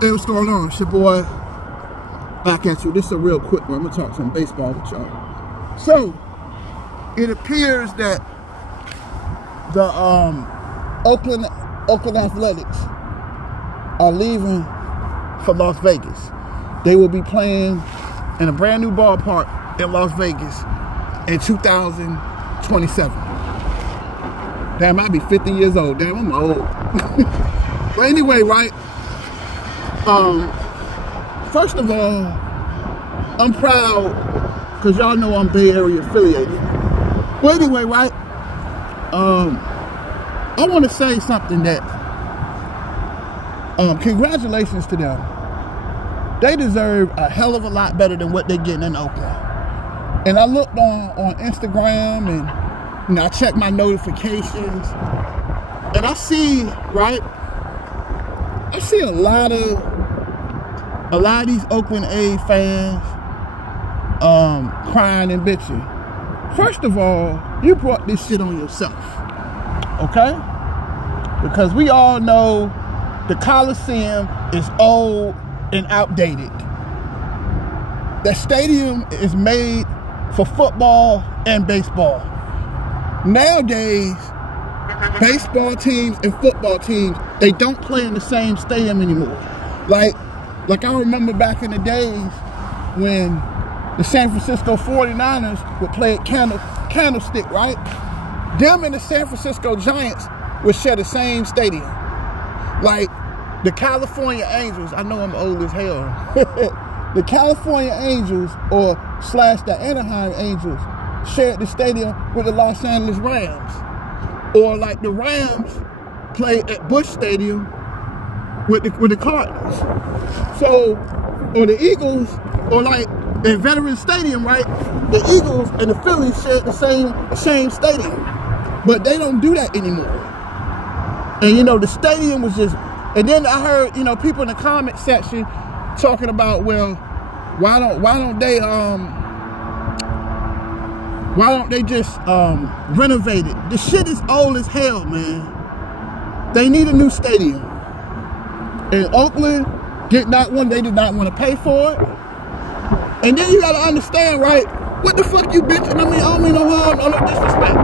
Hey, what's going on? It's your boy, back at you. This is a real quick one. I'm going to talk some baseball with y'all. So, it appears that the Oakland Athletics are leaving for Las Vegas. They will be playing in a brand new ballpark in Las Vegas in 2027. Damn, I'll be 50 years old. Damn, I'm old. But anyway, right? First of all, I'm proud because y'all know I'm Bay Area affiliated. But anyway, right? I want to say something that congratulations to them. They deserve a hell of a lot better than what they're getting in Oakland. And I looked on Instagram and I checked my notifications and I see, right? I see a lot of these Oakland A fans crying and bitching. First of all, you brought this shit on yourself, okay? Because we all know the Coliseum is old and outdated. The stadium is made for football and baseball. Nowadays, baseball teams and football teams, they don't play in the same stadium anymore. Like I remember back in the days when the San Francisco 49ers would play at Candlestick, right? Them and the San Francisco Giants would share the same stadium. Like the California Angels, I know I'm old as hell. The California Angels slash the Anaheim Angels shared the stadium with the Los Angeles Rams. Or like the Rams play at Busch Stadium with the Cardinals. So, or the Eagles, or like in Veterans Stadium, right? The Eagles and the Phillies share the same stadium. But they don't do that anymore. And you know, the stadium was just, and then I heard, you know, people in the comment section talking about, well, why don't they just renovate it? The shit is old as hell, man. They need a new stadium. And Oakland they did not want to pay for it. And then you gotta understand, right? What the fuck you bitching? I mean, I don't mean no harm, no disrespect.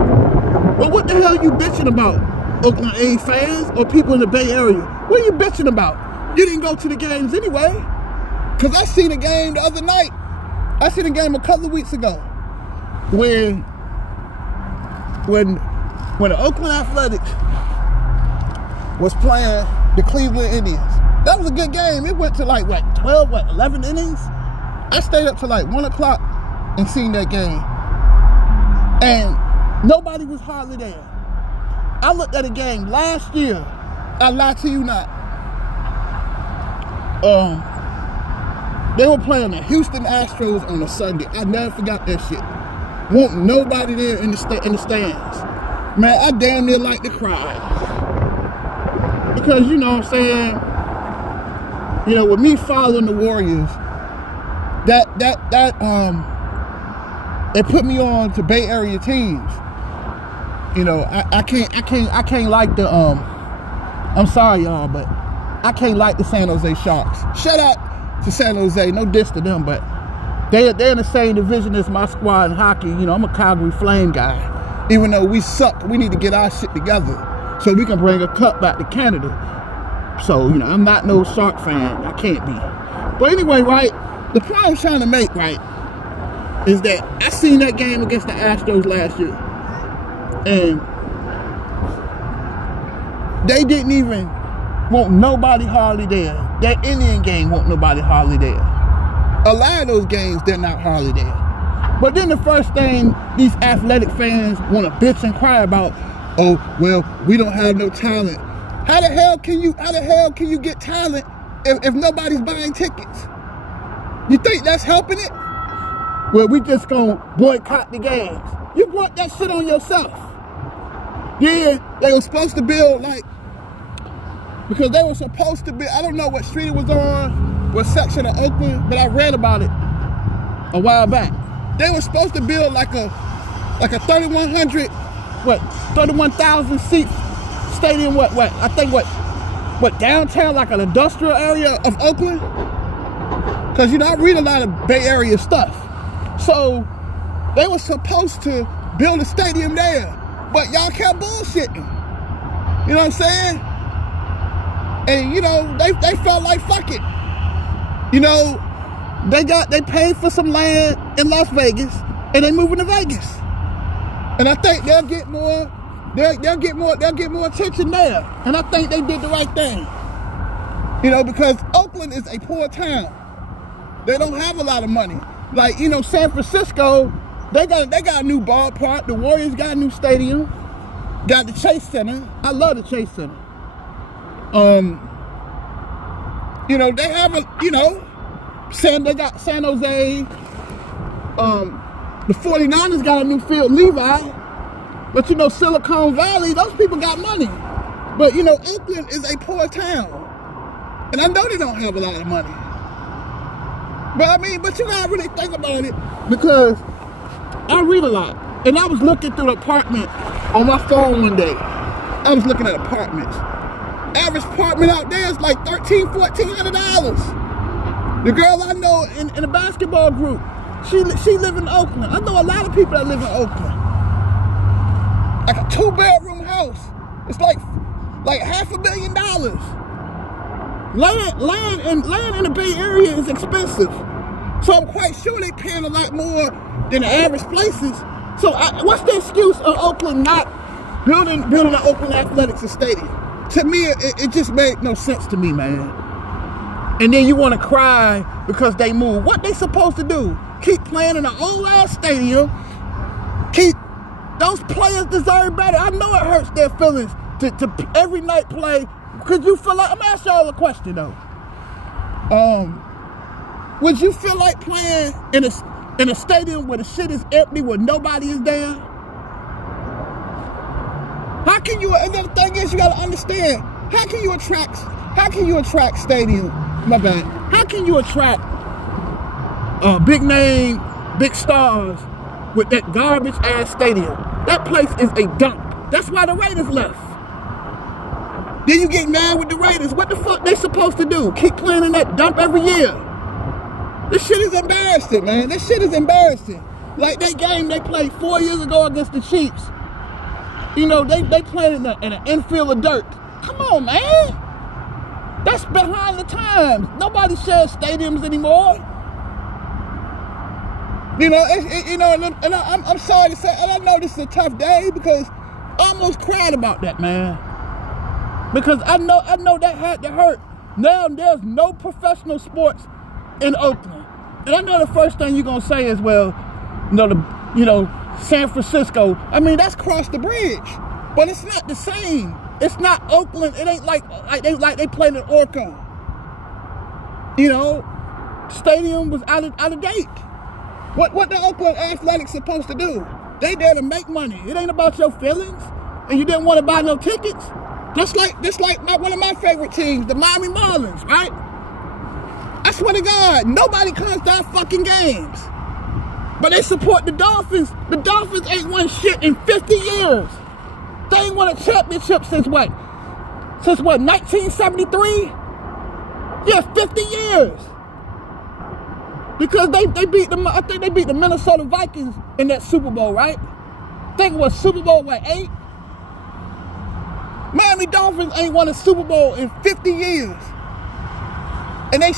But what the hell you bitching about? Oakland A fans or people in the Bay Area? What are you bitching about? You didn't go to the games anyway. Cause I seen a game the other night. I seen a game a couple of weeks ago. When the Oakland Athletics was playing the Cleveland Indians. That was a good game. It went to like, 11 innings? I stayed up till like 1 o'clock and seen that game. And nobody was hardly there. I looked at a game last year. I lie to you not. They were playing the Houston Astros on a Sunday. I never forgot that shit. Won't nobody there in the stands. Man, I damn near like to cry. Because, you know what I'm saying, you know, with me following the Warriors, it put me on to Bay Area teams. You know, I can't like the, I'm sorry y'all, but I can't like the San Jose Sharks. Shout out to San Jose, no diss to them, but they're in the same division as my squad in hockey. You know, I'm a Calgary Flame guy. Even though we suck, we need to get our shit together so we can bring a cup back to Canada. So, you know, I'm not no Shark fan. I can't be. But anyway, right, the point I'm trying to make, right, is that I seen that game against the Astros last year. And they didn't even want nobody hardly there. That Indian game won't nobody hardly there. A lot of those games, they're not hardly there. But then the first thing these athletic fans want to bitch and cry about, oh, well, we don't have no talent. How the hell can you get talent if nobody's buying tickets? You think that's helping it? Well, we just gonna boycott the games. You brought that shit on yourself. Yeah, they were supposed to build because they were supposed to build, I don't know what street it was on, what section of Oakland, but I read about it a while back. They were supposed to build like a 3,100, 31,000 seat stadium, what, downtown, like an industrial area of Oakland? Because, you know, I read a lot of Bay Area stuff. So they were supposed to build a stadium there, but y'all kept bullshitting. You know what I'm saying? And, you know, they felt like, fuck it. You know, they paid for some land in Las Vegas, and they moving to Vegas. And I think they'll get more, they'll get more attention there. And I think they did the right thing. You know, because Oakland is a poor town. They don't have a lot of money. Like, you know, San Francisco, they got a new ballpark. The Warriors got a new stadium. Got the Chase Center. I love the Chase Center. You know, they have a, you know, they got San Jose. The 49ers got a new field, Levi. But, you know, Silicon Valley, those people got money. But, you know, Oakland is a poor town. And I know they don't have a lot of money. But, I mean, but you gotta really think about it, because I read a lot. And I was looking through the apartment on my phone one day. I was looking at apartments. Average apartment out there is like $1,300, $1,400. The girl I know in the basketball group, she live in Oakland. I know a lot of people that live in Oakland. Like a 2-bedroom house. It's like $500,000. Land in the Bay Area is expensive. So I'm quite sure they're paying a lot more than the average places. So what's the excuse of Oakland not building an Oakland Athletics Stadium? To me, it just made no sense to me, man. And then you want to cry because they move. What they supposed to do? Keep playing in an old-ass stadium. Those players deserve better. I know it hurts their feelings to every night play. Could you feel like, I'm gonna ask y'all a question though. Would you feel like playing in a stadium where the shit is empty, where nobody is there? How can you, and the thing is, you gotta understand, how can you attract stadium, my bad, how can you attract big name, big stars with that garbage ass stadium? That place is a dump. That's why the Raiders left. Then you get mad with the Raiders. What the fuck they supposed to do? Keep playing in that dump every year? This shit is embarrassing, man. This shit is embarrassing. Like that game they played 4 years ago against the Chiefs. You know, they played in an infield of dirt. Come on, man. That's behind the times. Nobody shares stadiums anymore. You know, and I'm sorry to say, and I know this is a tough day because I almost cried about that, man. Because I know that had to hurt. Now there's no professional sports in Oakland. And I know the first thing you're gonna say is, well, San Francisco. I mean, that's across the bridge. But it's not the same. It's not Oakland. It ain't like they played in Orca. You know, stadium was out of date. What the Oakland Athletics supposed to do? They there to make money. It ain't about your feelings. And you didn't want to buy no tickets. Just like one of my favorite teams, the Miami Marlins, right? I swear to God, nobody comes to our fucking games. But they support the Dolphins. The Dolphins ain't won shit in 50 years. They ain't won a championship since what? 1973? Yeah, 50 years. Because I think they beat the Minnesota Vikings in that Super Bowl, right? I think it was Super Bowl, 8? Miami Dolphins ain't won a Super Bowl in 50 years. And they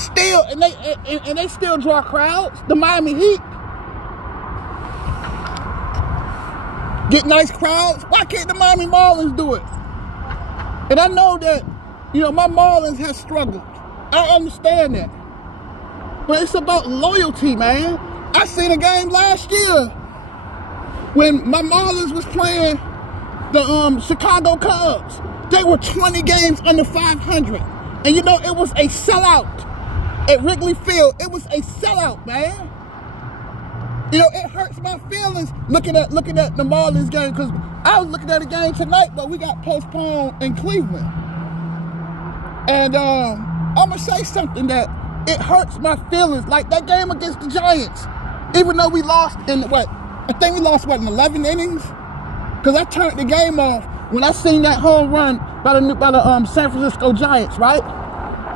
still draw crowds. The Miami Heat get nice crowds. Why can't the Miami Marlins do it? And I know that, my Marlins have struggled. I understand that. But it's about loyalty, man. I seen a game last year when my Marlins was playing the Chicago Cubs. They were 20 games under 500. And it was a sellout at Wrigley Field. It was a sellout, man. It hurts my feelings looking at the Marlins game, because I was looking at a game tonight, but we got postponed in Cleveland. And I'm going to say something that it hurts my feelings. Like that game against the Giants, even though we lost in I think we lost in 11 innings? Because I turned the game off when I seen that home run by the San Francisco Giants, right?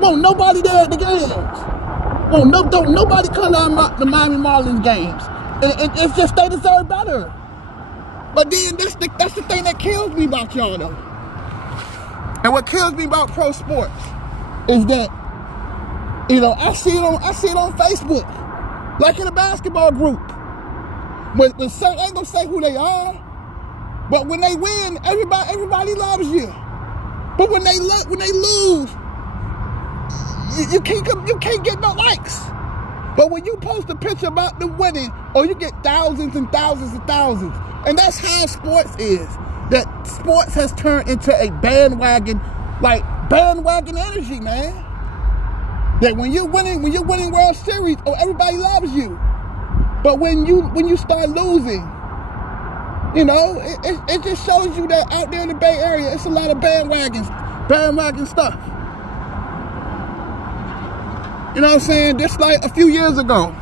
Well, nobody there at the games. Well, don't nobody come to the Miami Marlins games. It's just they deserve better. But then that's the thing that kills me about y'all though. And what kills me about pro sports is that, you know, I see it on Facebook, like in a basketball group. When certain, I ain't gonna say who they are, but when they win, everybody loves you. But when they lose, you can't get no likes. But when you post a picture about them winning, oh, you get thousands and thousands and thousands. And that's how sports is. That sports has turned into a bandwagon energy, man. That when you're winning World Series, oh, everybody loves you. But when you start losing, you know, it just shows you that out there in the Bay Area, it's a lot of bandwagon stuff. You know what I'm saying? Just like a few years ago,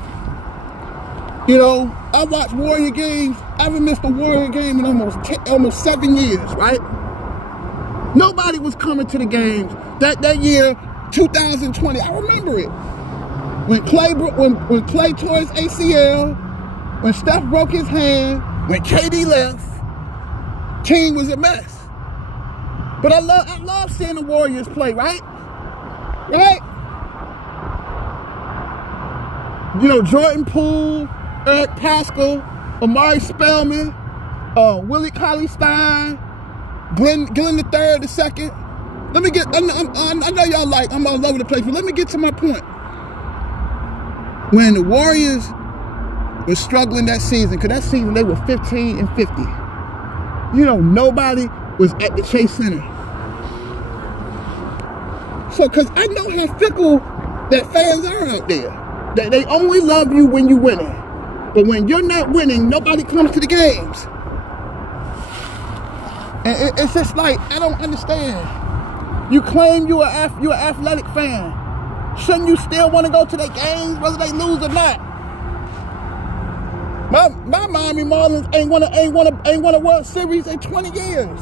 you know, I watched Warrior games. I haven't missed a Warrior game in almost 7 years, right? Nobody was coming to the games. That year, 2020, I remember it. When Clay tore his ACL, when Steph broke his hand, when KD left, team was a mess. But I love seeing the Warriors play, right? Right? You know, Jordan Poole, Eric Paschal, Amari Spellman, Willie Cauley-Stein, Glenn III, the second. Let me get, I know y'all like, I'm all over the place, but let me get to my point. When the Warriors were struggling that season, because that season they were 15 and 50. You know, nobody was at the Chase Center. So, because I know how fickle that fans are out there. They only love you when you're winning. But when you're not winning, nobody comes to the games. And it's just like, I don't understand. You claim you're an athletic fan. Shouldn't you still want to go to their games, whether they lose or not? My Miami Marlins ain't won a World Series in 20 years.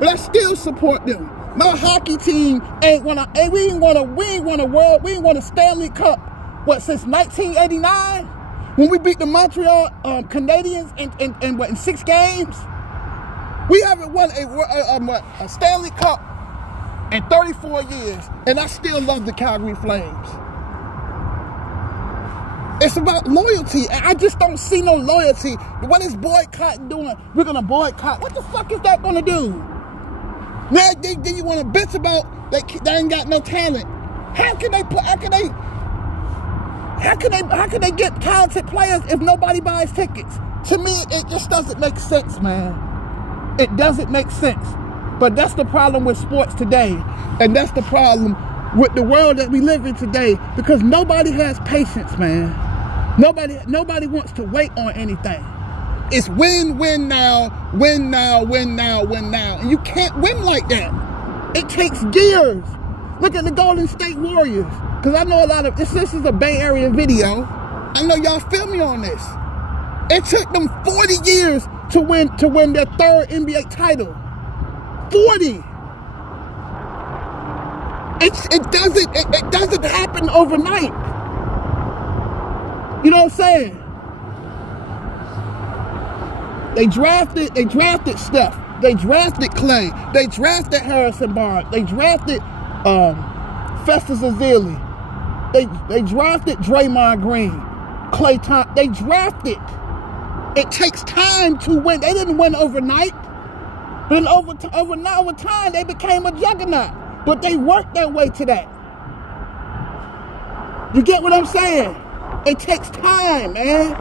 But I still support them. My hockey team we ain't won a Stanley Cup, what, since 1989? When we beat the Montreal Canadiens in 6 games? We haven't won a Stanley Cup in 34 years, and I still love the Calgary Flames. It's about loyalty. I just don't see no loyalty. What is boycotting doing? We're going to boycott. What the fuck is that going to do? Now, then you want to bitch about they ain't got no talent. How can they get talented players if nobody buys tickets? To me, it just doesn't make sense, man. It doesn't make sense. But that's the problem with sports today. And that's the problem with the world that we live in today. Because nobody has patience, man. Nobody wants to wait on anything. It's win now. And you can't win like that. It takes years. Look at the Golden State Warriors. Because I know a lot of, this is a Bay Area video. I know y'all feel me on this. It took them 40 years to win their 3rd NBA title. 40. It doesn't happen overnight. You know what I'm saying? They drafted Steph. They drafted Clay. They drafted Harrison Barnes. They drafted Festus Ezeli. They drafted Draymond Green. Klay Thompson. They drafted. It takes time to win. They didn't win overnight. But over time, they became a juggernaut. But they worked their way to that. You get what I'm saying? It takes time, man.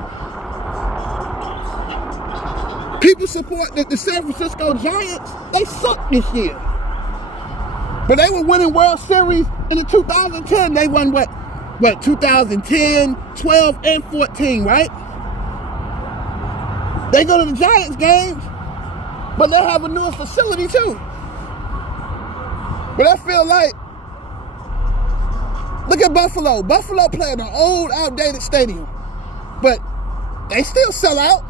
People support the San Francisco Giants. They suck this year. But they were winning World Series in the 2010. They won what 2010, 12, and 14, right? They go to the Giants games, but they have a newer facility too. But I feel like, look at Buffalo. Buffalo play in an old, outdated stadium. But they still sell out.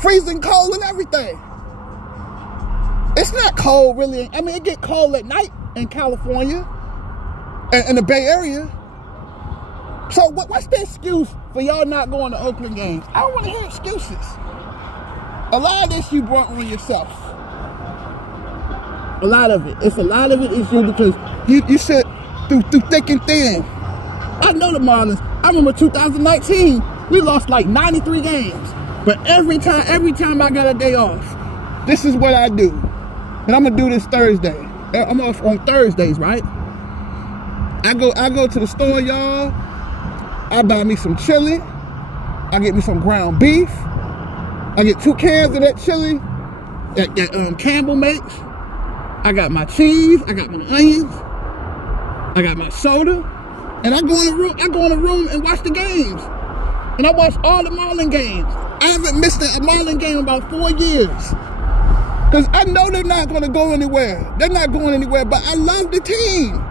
Freezing cold and everything. It's not cold, really. I mean, it get cold at night in California and in the Bay Area. So what's the excuse for y'all not going to Oakland games? I don't want to hear excuses. A lot of this you brought on yourself. A lot of it. A lot of it is you because you sit through thick and thin. I know the Marlins. I remember 2019, we lost like 93 games. But every time I got a day off, this is what I do. And I'm gonna do this Thursday. I'm off on Thursdays, right? I go to the store, y'all. I buy me some chili. I get me some ground beef. I get 2 cans of that chili that Campbell makes. I got my cheese. I got my onions. I got my soda. And I go in the room and watch the games. And I watch all the Marlin games. I haven't missed a Marlin game in about 4 years. Because I know they're not going to go anywhere. They're not going anywhere, but I love the team.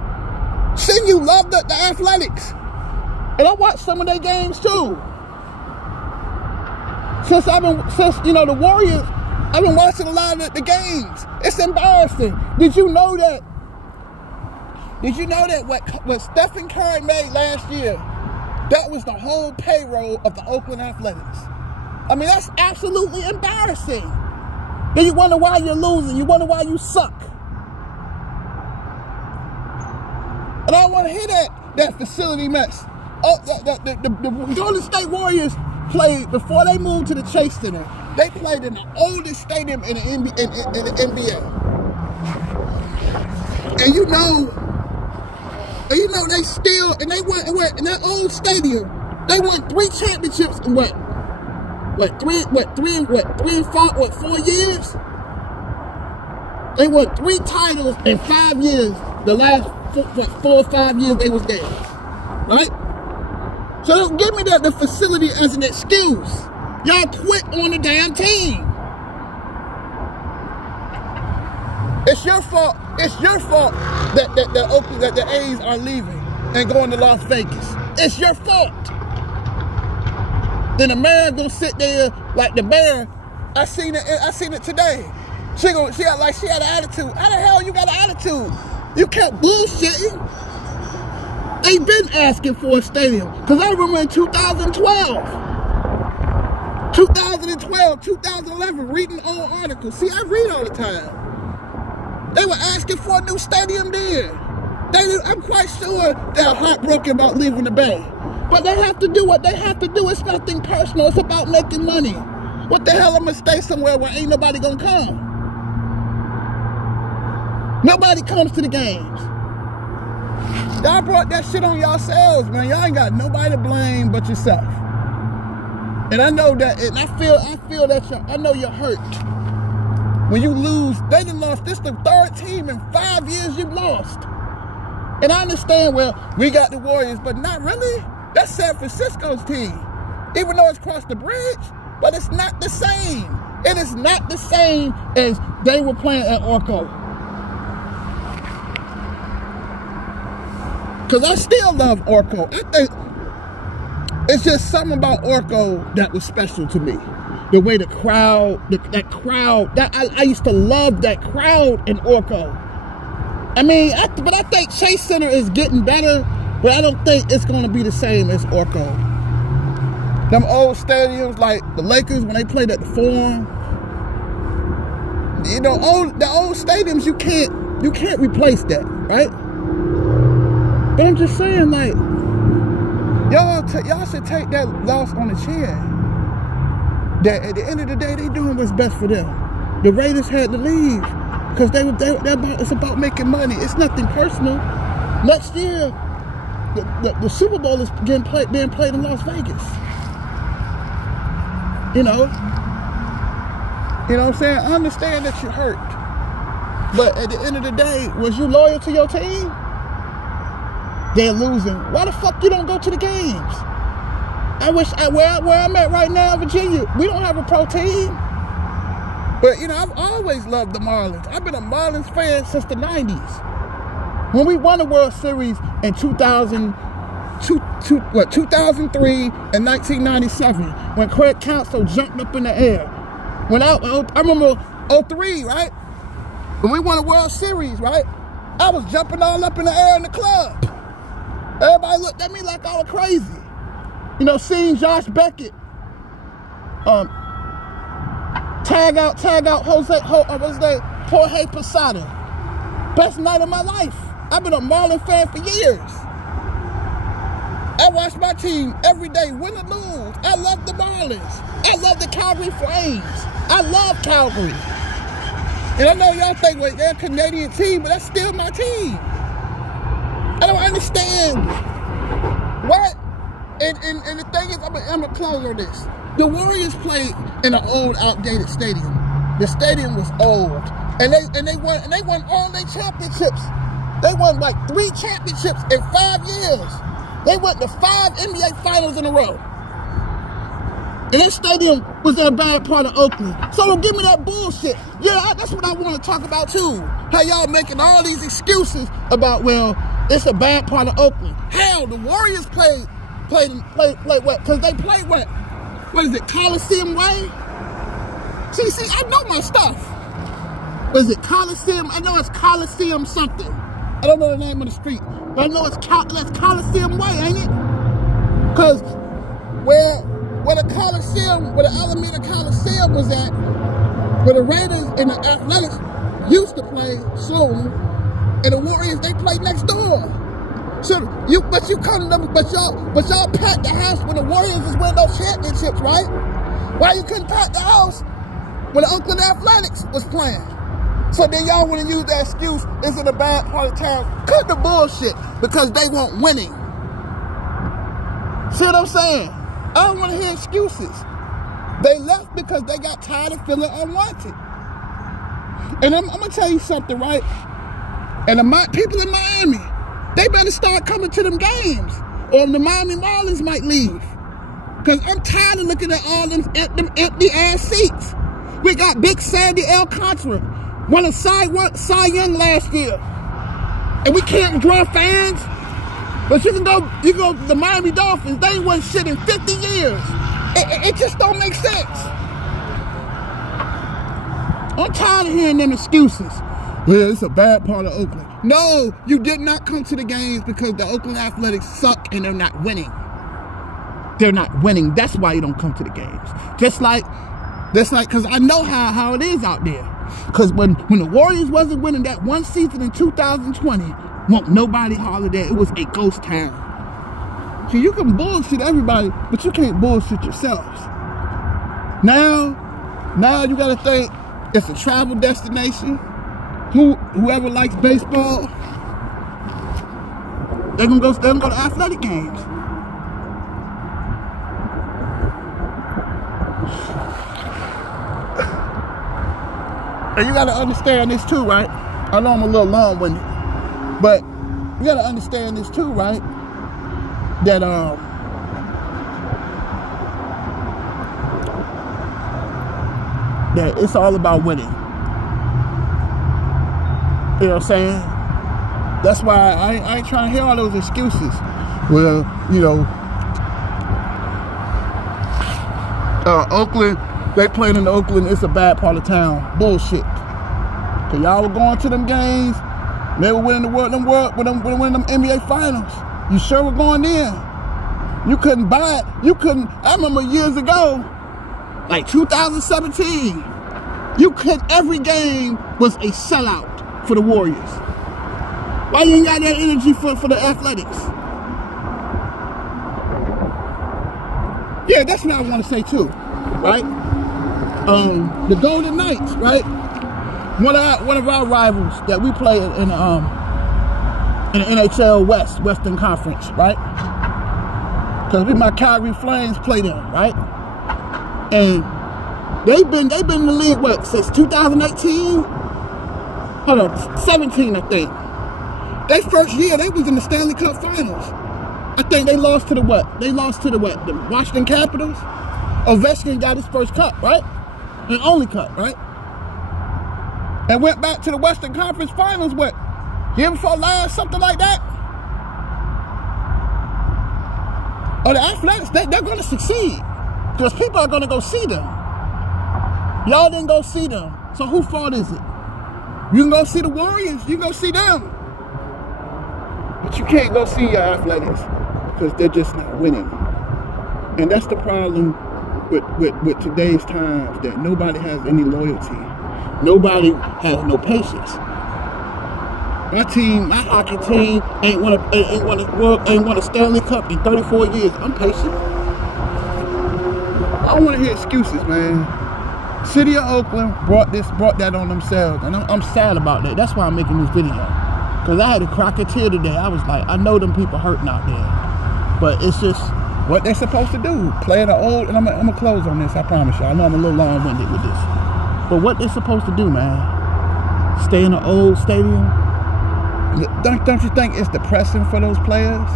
Shouldn't you love the Athletics? And I watch some of their games too. Since the Warriors, I've been watching a lot of the games. It's embarrassing. Did you know that what Stephen Curry made last year, that was the whole payroll of the Oakland Athletics? I mean, that's absolutely embarrassing. Then you wonder why you're losing. You wonder why you suck. And I don't want to hear that facility mess. Oh, the Golden State Warriors played, before they moved to the Chase Center, they played in the oldest stadium in the NBA. And you know they still, and they went in that old stadium, they won 3 championships in 4 years? They won 3 titles in 5 years, the last 4 or 5 years they was there, right? So don't give me the facility as an excuse. Y'all quit on the damn team. It's your fault. It's your fault that the A's are leaving and going to Las Vegas. It's your fault. Then the mayor gonna sit there like the mayor. I seen it today. She had an attitude. How the hell you got an attitude? You kept bullshitting. They've been asking for a stadium. Because I remember in 2012, 2011, reading old articles. See, I read all the time. They were asking for a new stadium there. I'm quite sure they're heartbroken about leaving the Bay. But they have to do what they have to do. It's nothing personal. It's about making money. What the hell, I'm going to stay somewhere where ain't nobody going to come? Nobody comes to the games. Y'all brought that shit on yourselves, man. Y'all ain't got nobody to blame but yourself. And I know that, and I feel that I know you're hurt. When you lose, they done lost. This the 3rd team in 5 years you've lost. And I understand, well, we got the Warriors, but not really. That's San Francisco's team. Even though it's across the bridge, but it's not the same. It is not the same as they were playing at Orco. Because I still love Orco. I think it's just something about Orco that was special to me. The way the crowd, I used to love that crowd in Orco. I mean, but I think Chase Center is getting better, but I don't think it's going to be the same as Orco. Them old stadiums like the Lakers when they played at the Forum. You know, the old stadiums, you can't replace that, right? But I'm just saying, like, y'all should take that loss on the chin. That at the end of the day, they doing what's best for them. The Raiders had to leave because it's about making money. It's nothing personal. Next year, the Super Bowl is being played in Las Vegas. You know what I'm saying? I understand that you're hurt, but at the end of the day, was you loyal to your team? They're losing. Why the fuck you don't go to the games? I wish where I'm at right now, Virginia, we don't have a pro team. But you know, I've always loved the Marlins. I've been a Marlins fan since the 90s. When we won the World Series in 2003 and 1997, when Craig Counsell jumped up in the air. When I remember 03, right? when we won a World Series, right? I was jumping all up in the air in the club. Everybody looked at me like I was crazy. You know, seeing Josh Beckett tag out Jorge Posada. Best night of my life. I've been a Marlins fan for years. I watch my team every day, win or lose. I love the Marlins. I love the Calgary Flames. I love Calgary. And I know y'all think, well, they're a Canadian team, but that's still my team. I don't understand what. And the thing is, I'm gonna close on this. The Warriors played in an old, outdated stadium. The stadium was old, and they won all their championships. They won like 3 championships in 5 years. They went to 5 NBA finals in a row. And that stadium was in a bad part of Oakland. So don't give me that bullshit. Yeah, that's what I want to talk about too. How y'all making all these excuses about, well, it's a bad part of Oakland. Hell, the Warriors played what? Because they played what? What is it, Coliseum Way? See, I know my stuff. What is it, Coliseum? I know it's Coliseum something. I don't know the name of the street, but I know it's that's Coliseum Way, ain't it? Because where the Coliseum, where the Alameda Coliseum was at, where the Raiders and the Athletics used to play soon, and the Warriors, they played next door. So but y'all packed the house when the Warriors was winning those championships, right? Why you couldn't pack the house when the Oakland Athletics was playing? So then y'all want to use that excuse, it's in a bad part of town. Cut the bullshit, because they weren't winning. See what I'm saying? I don't want to hear excuses. They left because they got tired of feeling unwanted. And I'm going to tell you something, right? And the people in Miami, they better start coming to them games, or the Miami Marlins might leave. Because I'm tired of looking at all them empty-ass seats. We got Big Sandy Alcantara, won a Cy Young last year. And we can't draw fans. But you go the Miami Dolphins, they ain't won shit in 50 years. It just don't make sense. I'm tired of hearing them excuses. Well, it's a bad part of Oakland. No, you did not come to the games because the Oakland Athletics suck and they're not winning. They're not winning. That's why you don't come to the games. Just like, because I know how it is out there. Because when the Warriors wasn't winning that one season in 2020, won't nobody holler there. It was a ghost town. See, you can bullshit everybody, but you can't bullshit yourselves. Now you gotta think it's a travel destination. Whoever likes baseball, they're gonna go to athletic games. And you gotta understand this too, right? I know I'm a little long-winded, but you gotta understand this too, right? That that it's all about winning. You know what I'm saying? That's why I ain't trying to hear all those excuses. Well, you know, Oakland, they playing in Oakland, it's a bad part of town. Bullshit. Cause y'all were going to them games, they were winning winning them NBA finals. You sure were going in. You couldn't buy it. I remember years ago, like 2017, every game was a sellout for the Warriors. Why you ain't got that energy for the Athletics? Yeah, that's what I want to say too, right? The Golden Knights, right? One of our rivals that we play in the NHL Western Conference, right? Because my Calgary Flames play them, right? And they've been in the league what, since 2018? Hold on, 17 I think. Their first year they was in the Stanley Cup Finals. I think they lost to the what? They lost to the what? The Washington Capitals. Ovechkin got his first cup, right? And only cup, right? And went back to the Western Conference Finals, what? Year before last, something like that? Or the Athletics, they're going to succeed. Because people are going to go see them. Y'all didn't go see them. So whose fault is it? You can go see the Warriors. You can go see them. But you can't go see your Athletics because they're just not winning. And that's the problem with today's times, that nobody has any loyalty. Nobody has no patience. My team, my hockey team ain't won a Stanley Cup in 34 years. I'm patient. I don't want to hear excuses, man. City of Oakland brought that on themselves, and I'm sad about that. That's why I'm making this video, because I had to crack a tear today. I was like, I know them people hurting out there, but it's just what they're supposed to do. Play the old, and I'm gonna close on this. I promise you. I know I'm a little long-winded with this, but what they're supposed to do, man? Stay in the old stadium. Don't you think it's depressing for those players?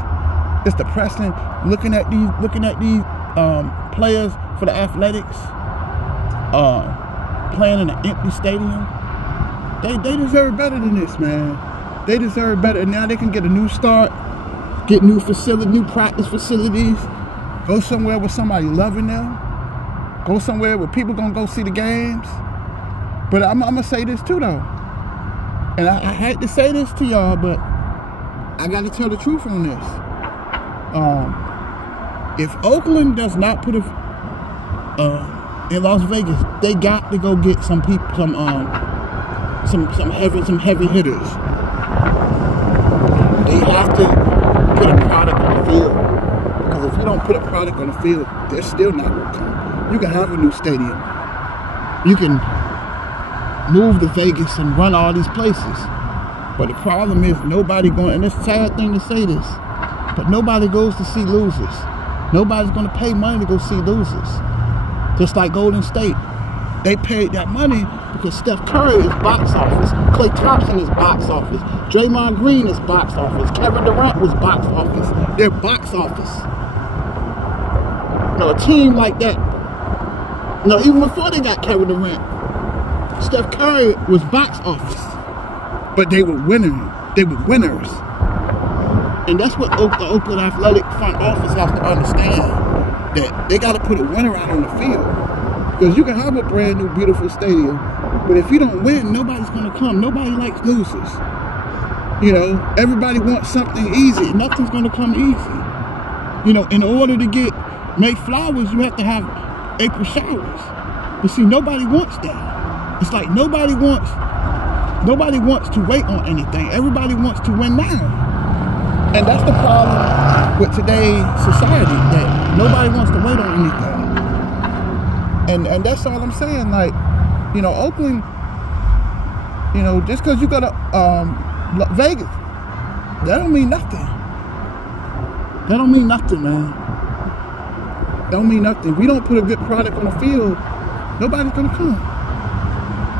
It's depressing looking at these players for the Athletics playing in an empty stadium. They deserve better than this, man. They deserve better. And now they can get a new start, get new practice facilities, go somewhere with somebody loving them, go somewhere where people gonna go see the games. But I'm gonna say this too, though. And I hate to say this to y'all, but I got to tell the truth on this. If Oakland does not put in Las Vegas, they got to go get some people, some heavy hitters. They have to put a product on the field, because if you don't put a product on the field, they're still not going to come. You can have a new stadium. You can move to Vegas and run all these places, but the problem is nobody going, and it's a sad thing to say this, but nobody goes to see losers. Nobody's going to pay money to go see losers. Just like Golden State, they paid that money because Steph Curry is box office, Klay Thompson is box office, Draymond Green is box office, Kevin Durant was box office. They're box office. A team like that, even before they got Kevin Durant, Steph Curry was box office, but they were winning. They were winners. And that's what the Oakland Athletic front office has to understand, that they got to put a winner out on the field. Because you can have a brand new, beautiful stadium, but if you don't win, nobody's going to come. Nobody likes losers. Everybody wants something easy. Nothing's going to come easy. In order to make flowers, you have to have April showers. But see, nobody wants that. It's like nobody wants to wait on anything. Everybody wants to win now. And that's the problem with today's society, that nobody wants to wait on anything. And that's all I'm saying. Like, Oakland, just because you go to Vegas, that don't mean nothing. That don't mean nothing, man. Don't mean nothing. If we don't put a good product on the field, nobody's going to come.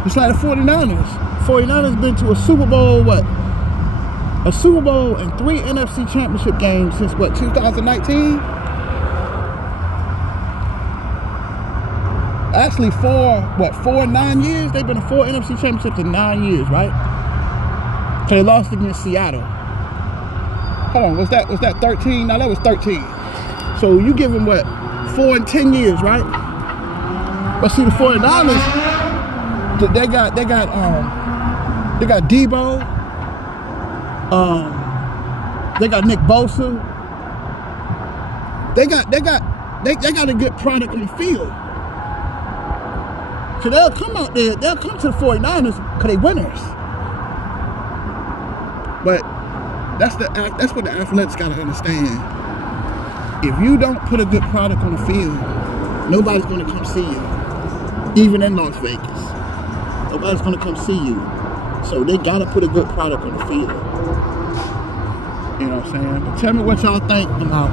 It's like the 49ers. 49ers been to a Super Bowl, a Super Bowl and 3 NFC Championship games since, 2019? Actually, 9 years? They've been to 4 NFC Championships in 9 years, right? So they lost against Seattle. Hold on, was that 13? No, that was 13. So you give them, 4 and 10 years, right? But see, the 49ers, they got Debo, they got Nick Bosa. They got a good product on the field. So they'll come out there, they'll come to the 49ers because they winners. But that's what the Athletics got to understand. If you don't put a good product on the field, nobody's going to come see you. Even in Las Vegas, nobody's going to come see you. So they got to put a good product on the field. You know what I'm saying? But tell me what y'all think about